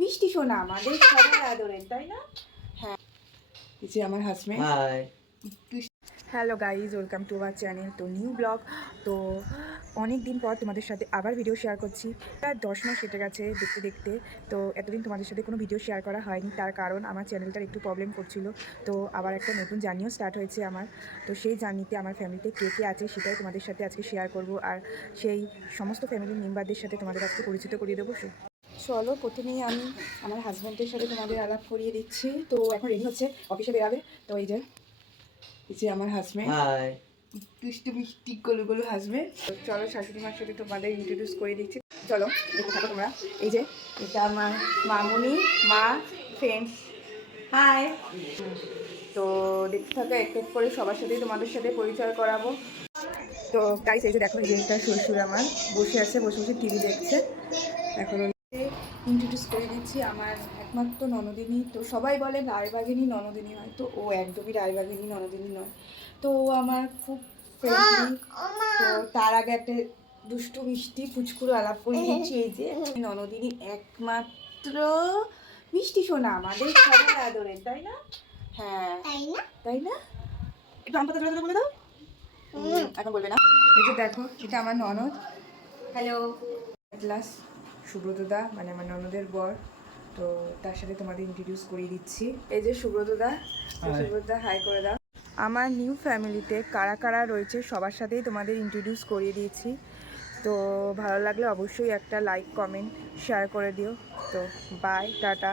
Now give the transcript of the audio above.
মিষ্টি সোনা আমাদের সবার আদরের তাই না? হ্যাঁ। এই যে আমার hello guys welcome to our channel তো নিউ ব্লগ তো অনেক দিন পর তোমাদের সাথে আবার ভিডিও শেয়ার করছি। প্রায় দশ মাস কেটে গেছে দেখতে দেখতে। তো এতদিন তোমাদের সাথে কোনো ভিডিও শেয়ার করা হয়নি তার কারণ আমার চ্যানেলটার একটু প্রবলেম করছিল। তো আবার একটা নতুন জার্নিও স্টার্ট হয়েছে আমার। তো সেই জার্নিতে আমার ফ্যামিলিতে কে কে আছে সেটাই তোমাদের সাথে আজকে শেয়ার করব। আর সেই সমস্ত ফ্যামিলির মেম্বারদের সাথে তোমাদের আজকে পরিচিত করিয়ে দেবো। চলো প্রথমেই আমি আমার হাজব্যান্ডের সাথে তোমাদের আলাপ করিয়ে দিচ্ছি। তো এখন রেডি হচ্ছে অফিসে বেরাবে। তো এই যে এই যে আমার হাজব্যান্ড দুষ্টু মিষ্টি গলু গলু হাসবে চলো শাশুড়ি মার সাথে তোমাদের ইন্ট্রোডিউস করে দিচ্ছি। চলো দেখতে থাকো তোমরা। এই যে এটা আমার মামুনি মা ফ্রেন্ডস হাই তো দেখতে থাকো এক এক করে সবার সাথেই তোমাদের সাথে পরিচয় করাবো। তো গাইস এই যে দেখো যে একটা শ্বশুর আমার। বসে আছে বসে বসে টিভি দেখছে। এখন ইন্ট্রোডিউস করে দিচ্ছি আমার একমাত্র ননদিনী। তো সবাই বলে রায়বাগিনী ননদিনী হয় তো ও একদমই রায়বাগিনী ননদিনী নয়। তো ও আমার খুব ফ্রেন্ডলি তো তার আগে একটা দুষ্টু মিষ্টি ফুচকুড়ো আলাপ করে দিচ্ছি এই যে ননদিনী একমাত্র মিষ্টি সোনা আমাদের সবার আদরের তাই না? হ্যাঁ। তাই না? তাই না? একটু আম পাতা বলে দাও। এখন বলবে না। এই যে দেখো এটা আমার ননদ। হ্যালো ক্লাস সুব্রতদা মানে আমার ননদের বর তো তার সাথে তোমাদের ইন্ট্রোডিউস করিয়ে দিচ্ছি। এই যে সুব্রতদা. সুব্রতদা হাই করে দাও। আমার নিউ ফ্যামিলিতে কারা কারা রয়েছে সবার সাথেই তোমাদের ইন্ট্রোডিউস করিয়ে দিয়েছি। তো ভালো লাগলে অবশ্যই একটা লাইক কমেন্ট শেয়ার করে দিও। তো বাই টাটা।